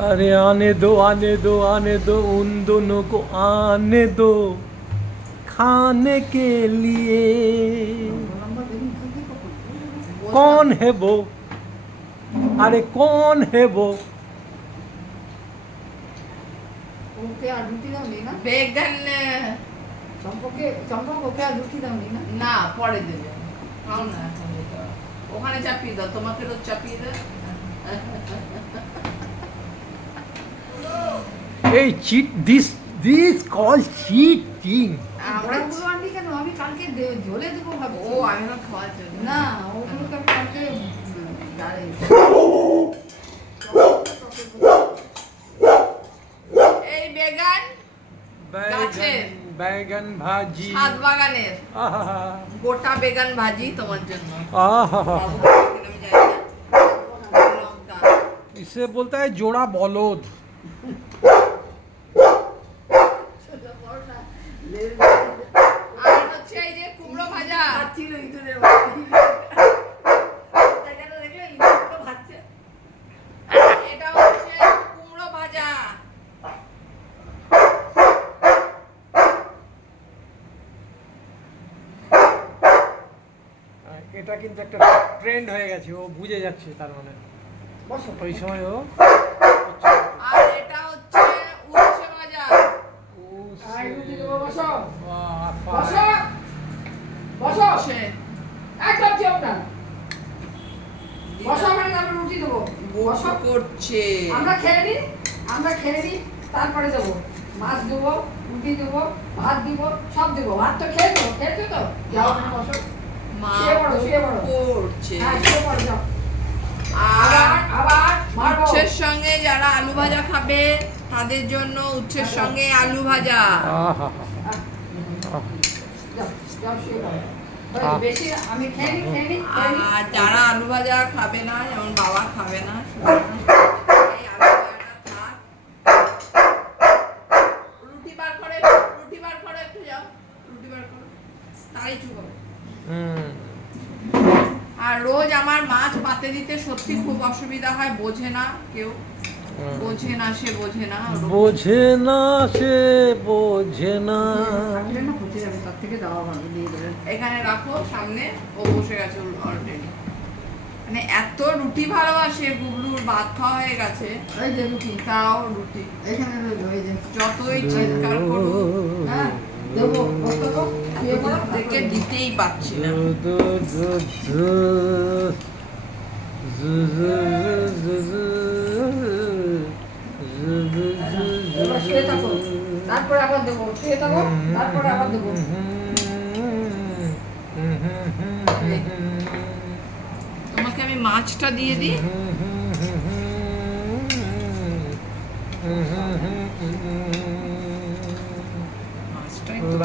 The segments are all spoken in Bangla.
अरे आने दो आने दो आने दो उन दोनों को आने दो खाने के लिए। कौन है वो? अरे कौन है वो? ওকে আর রুটি দাওনি না? বেগান চম্পক ওকে আর রুটি দাওনি না? না, পরে দেবে। খাও না এখন এটা। ওখানে চাপিয়ে দাও, তোমাকে তো চাপিয়ে দাও। এই চিট দিস কল চিটিং। আমরা গুলো আনলি কেন? আমি কালকে ঝোলে দেবো ভাবছি। ও আমি না খাওয়ার জন্য না, ওগুলোকে আমি কালকে ডালে এই বেগান গাছের बैगन भाजी ছাদ বাগানের आहा গোটা বেগান ভাজি তোমার জন্য। आहा বাবু আমি জানি না। লঙ্কা इसे बोलता है जोड़ा बौलोद। আর হচ্ছে এই যে কুমড়ো ভাজা ছিল ইঁদুরের এটা হচ্ছে কুমড়ো ভাজা। এটা কিন্তু একটা ট্রেন্ড হয়ে গেছে, ও বুঝে যাচ্ছে তার মানে ওই সময় ও। আর এটা হচ্ছে উচ্ছে ভাজা। আর রুটি দেবো, বসো বাহ, বসো বসো উচ্ছে একদম চেও না, বসো মানে তারপর রুটি দেবো। বসা করছে। আমরা খেয়ে নিই তারপরে দেবো। মাছ দেবো, রুটি দেবো, ভাত দিব, সব দেবো। ভাত তো খেয়েছো তো? যাও ওখানে বসো। মা শুয়ে পড়ো। করছে। হ্যাঁ, শুয়ে পড়ো, যাও। আর আবার মারবো। উচ্ছের সঙ্গে যারা আলু ভাজা খাবে তাদের জন্য উচ্ছের সঙ্গে আলু ভাজা। আহা যাও, যাও, শুয়ে পড়ো। বেশি আমি খেয়ে নিই। আর যারা আলু ভাজা খাবে না, যেমন বাবা খাবে না, এই আলু ভাজাটা থাক। রুটি বার করে একটু যাও, রুটি বার করো, তাই চুপ হবে। আর রোজ আমার মাছ পাতে দিতে সত্যি খুব অসুবিধা হয়, বোঝে না কেউ, বোঝে না সে বোঝে না। বোঝে না সে বোঝে না। থাকলে না পচে যাবে, তার থেকে দেওয়া ভালো, দিয়ে দেবেন। এখানে রাখো সামনে, ও বসে গেছে অলরেডি। মানে এত রুটি ভালোবাসে, গুবলুর ভাত খাওয়া হয়ে গেছে, এই যে রুটি, তাও রুটি এখানে রইলো, এই যে। যতই চিৎকার করুক হ্যাঁ, দেবো, বসো তো, শুয়ে পড়ো, থেকে দিতেই পাচ্ছি না। এবার শুয়ে থাকো, তারপরে আবার দেবো। শুয়ে থাকো, তারপরে আবার দেবো। তোমাকে আমি মাছটা দিয়ে দিই। মাছটা একটু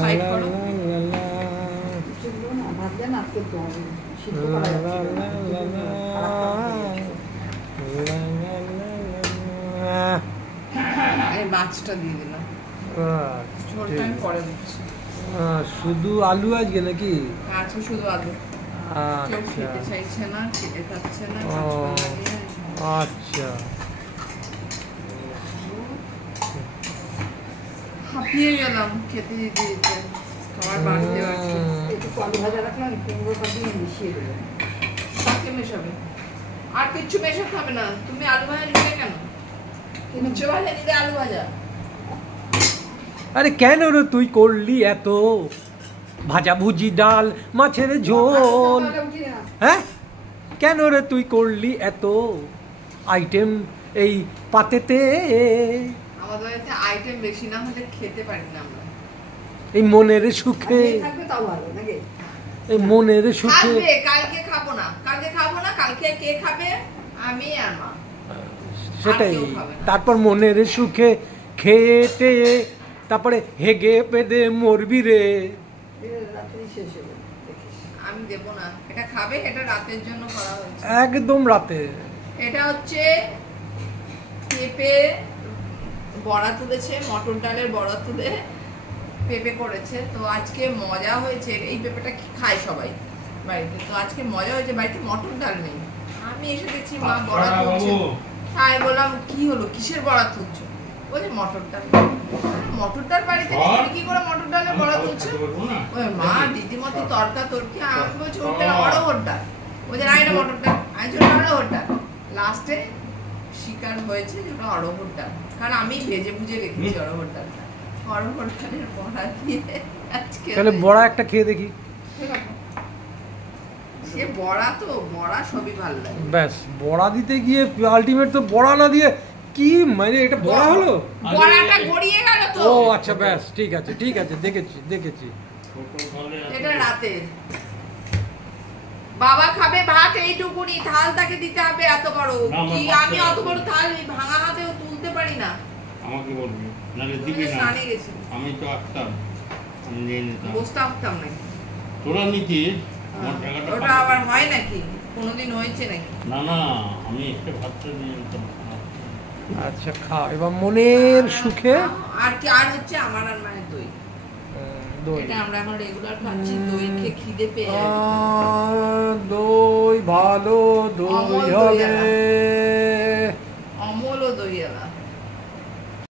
সাইড করো। সেগুলো না ভাজলে না করতে হবে, সিদ্ধ করা যাচ্ছে না। এই মাছটা দিয়ে দিলাম, ঝোলটা আমি পরে দিচ্ছি। শুধু আলু আজকে নাকি? আজকে শুধু আলু, কেউ খেতে চাইছে না, খেতে খাচ্ছে না। আচ্ছা, হাঁপিয়ে গেলাম খেতে দিতে দিতে। খাবার বাড়তে বাড়তে একটু আলু ভাজা রাখলাম, কুমড়োটা দিয়ে মিশিয়ে দেবেন। তাকে মেশাবে, আর কিচ্ছু মেশা খাবে না। তুমি আলু ভাজা নিলে কেন? উচ্ছে ভাজা নিলে আলু ভাজা। আরে কেন রে তুই করলি এত ভাজা ভুজি ডাল মাছের ঝোল? হ্যাঁ, কেন রে তুই করলি এত আইটেম এই পাতেতে? আমাদের বাড়িতে আইটেম বেশি না হলে খেতে পারি না আমরা। এই মনের সুখে, থাকবে তাও ভালো নাকি? এই মনের সুখে। কালকে খাবো না, কালকে কে খাবে? আমি আর মা। সেটাই, তারপর মনের সুখে খেতে, তারপরে হেগে পেদে মরবি রে। আমি দেবো না, এটা খাবে, এটা রাতের জন্য করা হয়েছে, একদম রাতে। এটা হচ্ছে পেঁপে বড়া তুলেছে, মটর ডালের বড়া তুলে পেঁপে করেছে। তো আজকে মজা হয়েছে, এই পেঁপেটা খায় সবাই বাড়িতে, তো আজকে মজা হয়েছে। বাড়িতে মটর ডাল নেই, আমি আমি এসে দেখছি মা বড়া তুলছে। আমি বললাম কি হলো, কিসের বড়া তুলছো? বলছে মটর ডাল। মটর ডাল বাড়িতে তুমি কি করে মটর ডালের বড়া তুলছো? ওই মা রীতিমতো তরকা তরকি। আমি বলছি ওটা অড়হর ডাল। বলছে না এটা মটর ডাল। আমি বলছি অড়হর ডাল। লাস্টে শিকার হয়েছে যে ওটা অড়হর ডাল, কারণ আমি ভেজে ভুজে রেখেছি অড়হর ডালটা। অড়হর ডালের বড়া দিয়ে আজকে তাহলে বড়া একটা খেয়ে দেখি। সে বড়া তো বড়া সবই ভালো লাগে। ব্যাস, বড়া দিতে গিয়ে আলটিমেট তো বড়া না দিয়ে কি মানে এটা বড়া হলো? বড়াটা গড়িয়ে গেল তো। ও আচ্ছা, ব্যাস ঠিক আছে ঠিক আছে, দেখেছি দেখেছি। এটা রাতে বাবা খাবে ভাত এইটুকুনি, থাল তাকে দিতে হবে এত বড়। কি আমি অত বড় থাল ভাঙা হাতেও তুলতে পারি না। আমাকে বলবি নালে দিবি না। স্নানে গেছি, আমি তো আসতাম, আমি নিয়ে নিতাম। বসতে আসতাম নাকি? তোরা নিতিস, আমার টাকাটা ওটা আবার হয় নাকি? কোনোদিন হয়েছে নাকি? না না, আমি একটা ভাতটা নিয়ে নিতাম। আচ্ছা খাও এবার মনের সুখে। আর কি আর হচ্ছে আমার আর মায়ের দই। দই, এটা আমরা এখন রেগুলার খাচ্ছি। দই খেয়ে খিদে পেয়ে দই ভালো, দই অমল দই হবে। অমল ও দই এলা।